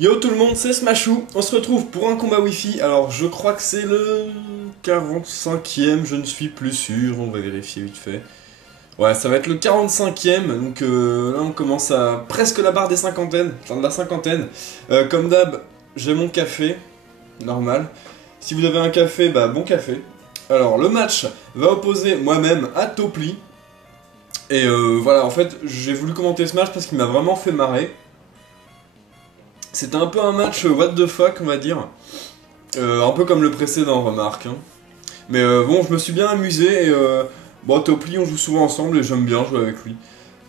Yo tout le monde, c'est Smashou, on se retrouve pour un combat Wi-Fi. Alors je crois que c'est le 45e, je ne suis plus sûr, on va vérifier vite fait. Ouais, ça va être le 45e, donc là on commence à presque la barre des cinquantaines, enfin de la cinquantaine. Comme d'hab, j'ai mon café, normal. Si vous avez un café, bah bon café. Alors le match va opposer moi-même à Topli. Et voilà, en fait, j'ai voulu commenter ce match parce qu'il m'a vraiment fait marrer. C'était un peu un match what the fuck, on va dire. Un peu comme le précédent, remarque. Hein. Mais bon, je me suis bien amusé et bon, Topli, on joue souvent ensemble et j'aime bien jouer avec lui.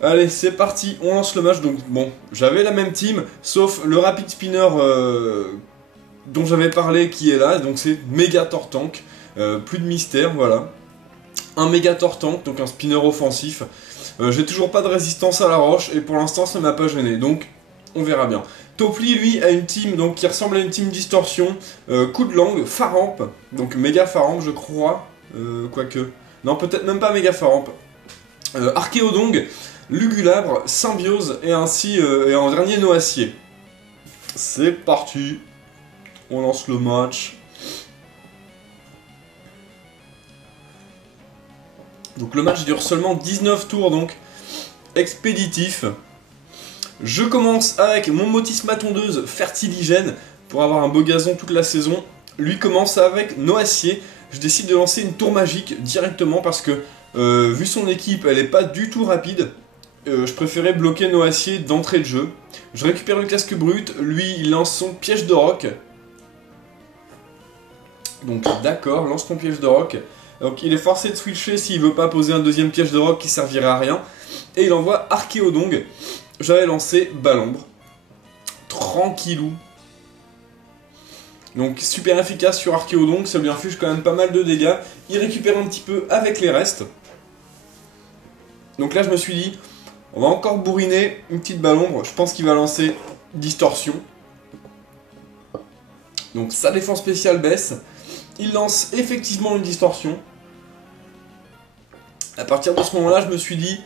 Allez, c'est parti, on lance le match. Donc bon, j'avais la même team, sauf le Rapid Spinner dont j'avais parlé qui est là. Donc c'est Megator Tank, plus de mystère, voilà. Un Megator Tank, donc un spinner offensif. J'ai toujours pas de résistance à la roche et pour l'instant ça m'a pas gêné. Donc on verra bien. Topli, lui, a une team donc, qui ressemble à une team distorsion, coup de langue, Faramp, donc méga Faramp, je crois, quoique. Non, peut-être même pas méga Faramp. Archéodong, Lugulabre, Symbiose et ainsi, et en dernier Noacier. C'est parti, on lance le match. Donc le match dure seulement 19 tours, donc expéditif. Je commence avec mon Motisma tondeuse fertiligène pour avoir un beau gazon toute la saison. Lui commence avec Noacier. Je décide de lancer une tour magique directement parce que vu son équipe, elle n'est pas du tout rapide. Je préférais bloquer Noacier d'entrée de jeu. Je récupère le casque brut. Lui, il lance son piège de roc. Donc d'accord, lance ton piège de roc. Donc il est forcé de switcher s'il veut pas poser un deuxième piège de roc qui servirait à rien. Et il envoie Archéodong. J'avais lancé Balombre. Tranquillou. Donc super efficace sur Archéodong, ça lui inflige quand même pas mal de dégâts. Il récupère un petit peu avec les restes. Donc là je me suis dit, on va encore bourriner une petite Balombre. Je pense qu'il va lancer Distorsion. Donc sa défense spéciale baisse. Il lance effectivement une Distorsion. À partir de ce moment-là, je me suis dit,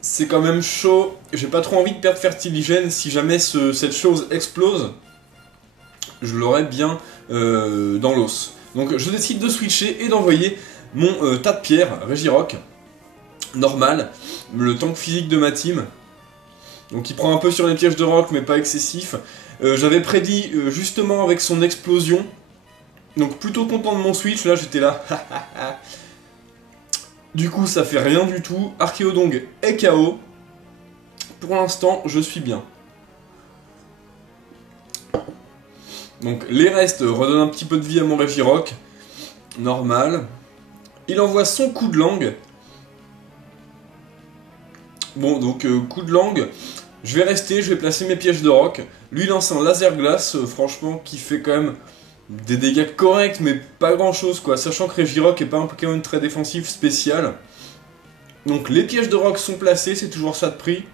c'est quand même chaud, j'ai pas trop envie de perdre Fertiligène, si jamais cette chose explose, je l'aurai bien dans l'os. Donc je décide de switcher et d'envoyer mon tas de pierres, Régirock, normal, le tank physique de ma team. Donc il prend un peu sur les pièges de rock mais pas excessif. J'avais prédit justement avec son explosion, donc plutôt content de mon switch, là j'étais là, Du coup, ça fait rien du tout. Archéodong est KO. Pour l'instant, je suis bien. Donc, les restes redonnent un petit peu de vie à mon Régirock. Normal. Il envoie son coup de langue. Bon, donc, coup de langue. Je vais rester, je vais placer mes pièges de roc. Lui lance un laser glace, franchement, qui fait quand même des dégâts corrects, mais pas grand chose quoi, sachant que Régirock est pas un Pokémon très défensif spécial. Donc les pièges de roc sont placés, c'est toujours ça de prix.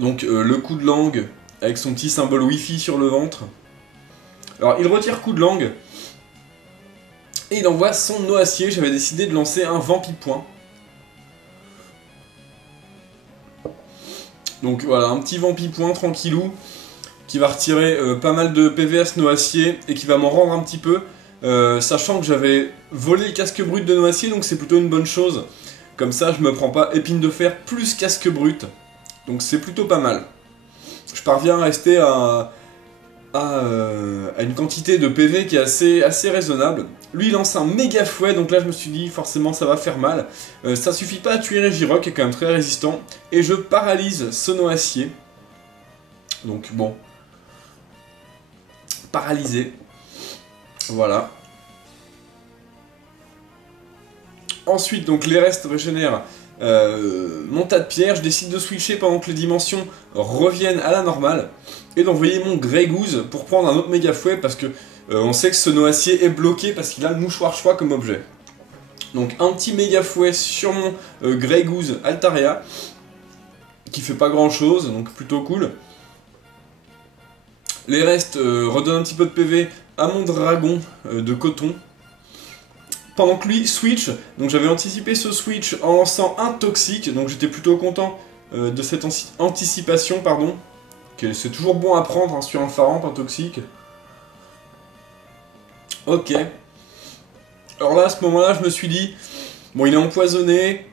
Donc le coup de langue avec son petit symbole Wi-Fi sur le ventre. Alors il retire coup de langue et il envoie son Noacier. J'avais décidé de lancer un Vampipoint. Donc voilà, un petit Vampipoint tranquillou qui va retirer pas mal de PVS Noacier et qui va m'en rendre un petit peu, sachant que j'avais volé le casque brut de Noacier, donc c'est plutôt une bonne chose. Comme ça, je me prends pas épine de fer plus casque brut, donc c'est plutôt pas mal. Je parviens à rester à une quantité de PV qui est assez raisonnable. Lui, il lance un méga fouet, donc là je me suis dit, forcément ça va faire mal. Ça suffit pas à tuer Régirock, qui est quand même très résistant, et je paralyse ce Noacier. Donc bon, paralysé. Voilà. Ensuite, donc les restes régénèrent mon tas de pierres. Je décide de switcher pendant que les dimensions reviennent à la normale et d'envoyer mon Grey Goose pour prendre un autre méga fouet parce que on sait que ce Noacier est bloqué parce qu'il a le mouchoir choix comme objet. Donc un petit méga fouet sur mon Grey Goose Altaria qui fait pas grand chose, donc plutôt cool. Les restes redonnent un petit peu de PV à mon dragon de coton. Pendant que lui switch, donc j'avais anticipé ce switch en lançant un toxique, donc j'étais plutôt content de cette anticipation, pardon. C'est toujours bon à prendre hein, sur un Pharamp, un toxique. Ok. Alors là, à ce moment-là, je me suis dit, bon, il est empoisonné,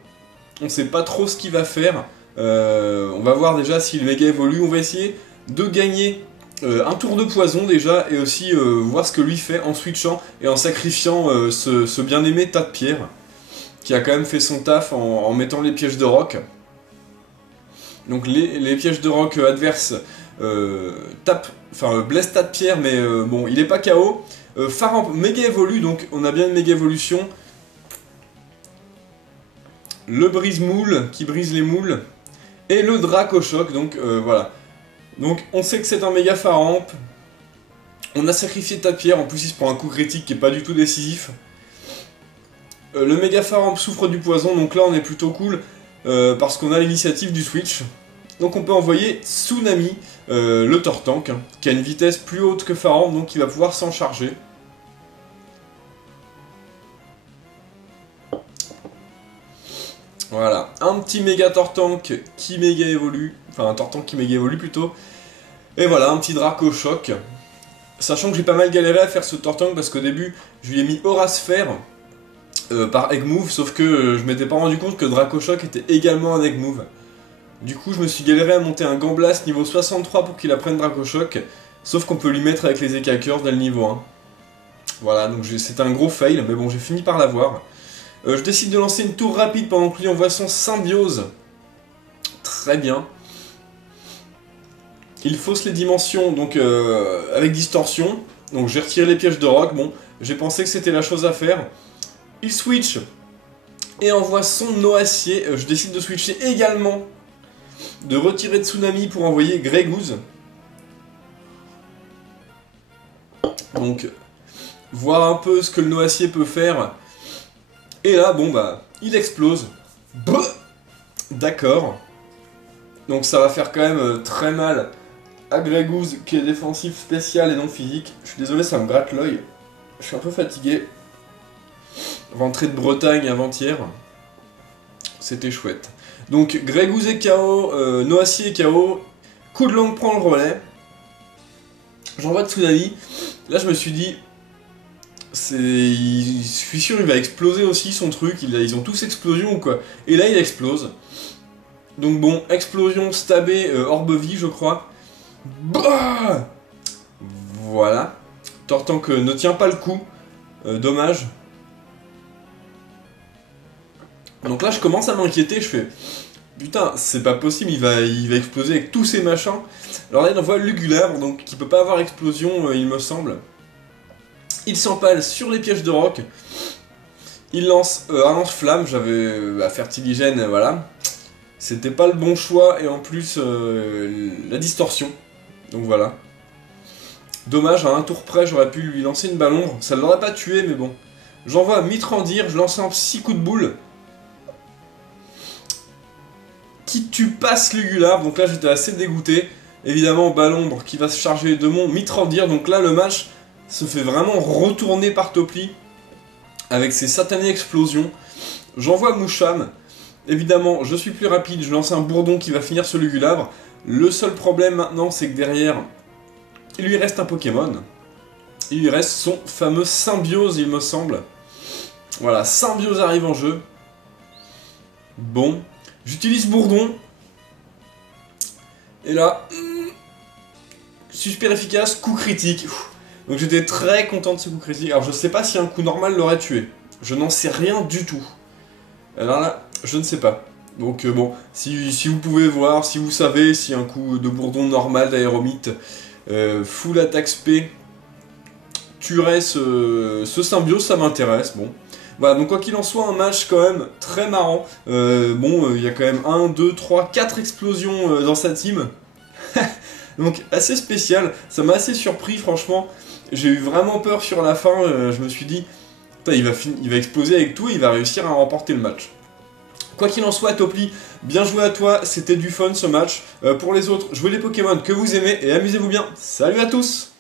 on sait pas trop ce qu'il va faire. On va voir déjà si le méga évolue. On va essayer de gagner un tour de poison déjà, et aussi voir ce que lui fait en switchant et en sacrifiant ce bien-aimé tas de pierre, qui a quand même fait son taf en mettant les pièges de roc. Donc les pièges de roc adverses blessent tas de pierre, mais bon, il est pas KO. Pharamp méga évolue, donc on a bien une méga évolution. Le brise-moule qui brise les moules. Et le Dracochoc, donc voilà. Donc on sait que c'est un méga Pharamp. On a sacrifié tas de pierre, en plus il se prend un coup critique qui est pas du tout décisif. Le méga Pharamp souffre du poison, donc là on est plutôt cool. Parce qu'on a l'initiative du switch. Donc on peut envoyer Tsunami, le Tortank, hein, qui a une vitesse plus haute que Pharamp, donc il va pouvoir s'en charger. Voilà, un petit méga Tortank qui méga évolue, enfin un Tortank qui méga évolue plutôt. Et voilà, un petit Dracochoc. Sachant que j'ai pas mal galéré à faire ce Tortank parce qu'au début, je lui ai mis Aura Sphère par Egg Move, sauf que je m'étais pas rendu compte que Dracochoc était également un Egg Move. Du coup, je me suis galéré à monter un Gamblas niveau 63 pour qu'il apprenne Dracochoc, sauf qu'on peut lui mettre avec les écaqueurs dès le niveau 1. Voilà, donc c'était un gros fail, mais bon, j'ai fini par l'avoir. Je décide de lancer une tour rapide pendant que lui envoie son Symbiose. Très bien. Il fausse les dimensions, donc avec distorsion. Donc j'ai retiré les pièges de roc, bon, j'ai pensé que c'était la chose à faire. Il switch et envoie son Noacier. Je décide de switcher également, de retirer Tsunami pour envoyer Greygoose. Donc, voir un peu ce que le Noacier peut faire. Et là, bon bah, il explose. D'accord. Donc ça va faire quand même très mal à Greygoose, qui est défensif spécial et non physique. Je suis désolé, ça me gratte l'œil. Je suis un peu fatigué. Rentrée de Bretagne avant-hier. C'était chouette. Donc Greygoose est KO, Noacier est KO. Coup de langue prend le relais. J'envoie Tsunami. Là je me suis dit, je suis sûr il va exploser aussi son truc. Ils ont tous explosion ou quoi. Et là il explose. Donc bon, explosion, stabé, orbe vie je crois. Bah voilà. Tortank ne tient pas le coup. Dommage. Donc là je commence à m'inquiéter, je fais... Putain, c'est pas possible, il va exploser avec tous ces machins. Alors là il envoie Lugulabre, donc qui peut pas avoir explosion il me semble. Il s'empale sur les pièges de roc. Il lance un lance-flamme, j'avais la fertiligène, voilà. C'était pas le bon choix, et en plus la distorsion. Donc voilà. Dommage, à un tour près j'aurais pu lui lancer une ballon, ça ne l'aurait pas tué mais bon. J'envoie Mitrandir, je lance un psy coup de boule. Qui tue passe Lugulabre, donc là j'étais assez dégoûté. Évidemment Balombre qui va se charger de mon Mitrandir, donc là le match se fait vraiment retourner par Topli avec ses satanées explosions. J'envoie Moucham, évidemment je suis plus rapide, je lance un bourdon qui va finir ce Lugulabre. Le seul problème maintenant c'est que derrière il lui reste un Pokémon. Il lui reste son fameux Symbiose il me semble. Voilà, Symbiose arrive en jeu. Bon. J'utilise Bourdon. Et là, super efficace, coup critique. Donc j'étais très content de ce coup critique. Alors je sais pas si un coup normal l'aurait tué. Je n'en sais rien du tout. Alors là, je ne sais pas. Donc bon, si vous pouvez voir, si vous savez si un coup de Bourdon normal d'Aéromite full attaque spé tuerait ce Symbiose, ça m'intéresse. Bon. Voilà, donc quoi qu'il en soit, un match quand même très marrant. Il y a quand même 1, 2, 3, 4 explosions dans sa team. Donc assez spécial, ça m'a assez surpris franchement. J'ai eu vraiment peur sur la fin, je me suis dit, il va exploser avec tout et il va réussir à remporter le match. Quoi qu'il en soit, Topli, bien joué à toi, c'était du fun ce match. Pour les autres, jouez les Pokémon que vous aimez et amusez-vous bien. Salut à tous!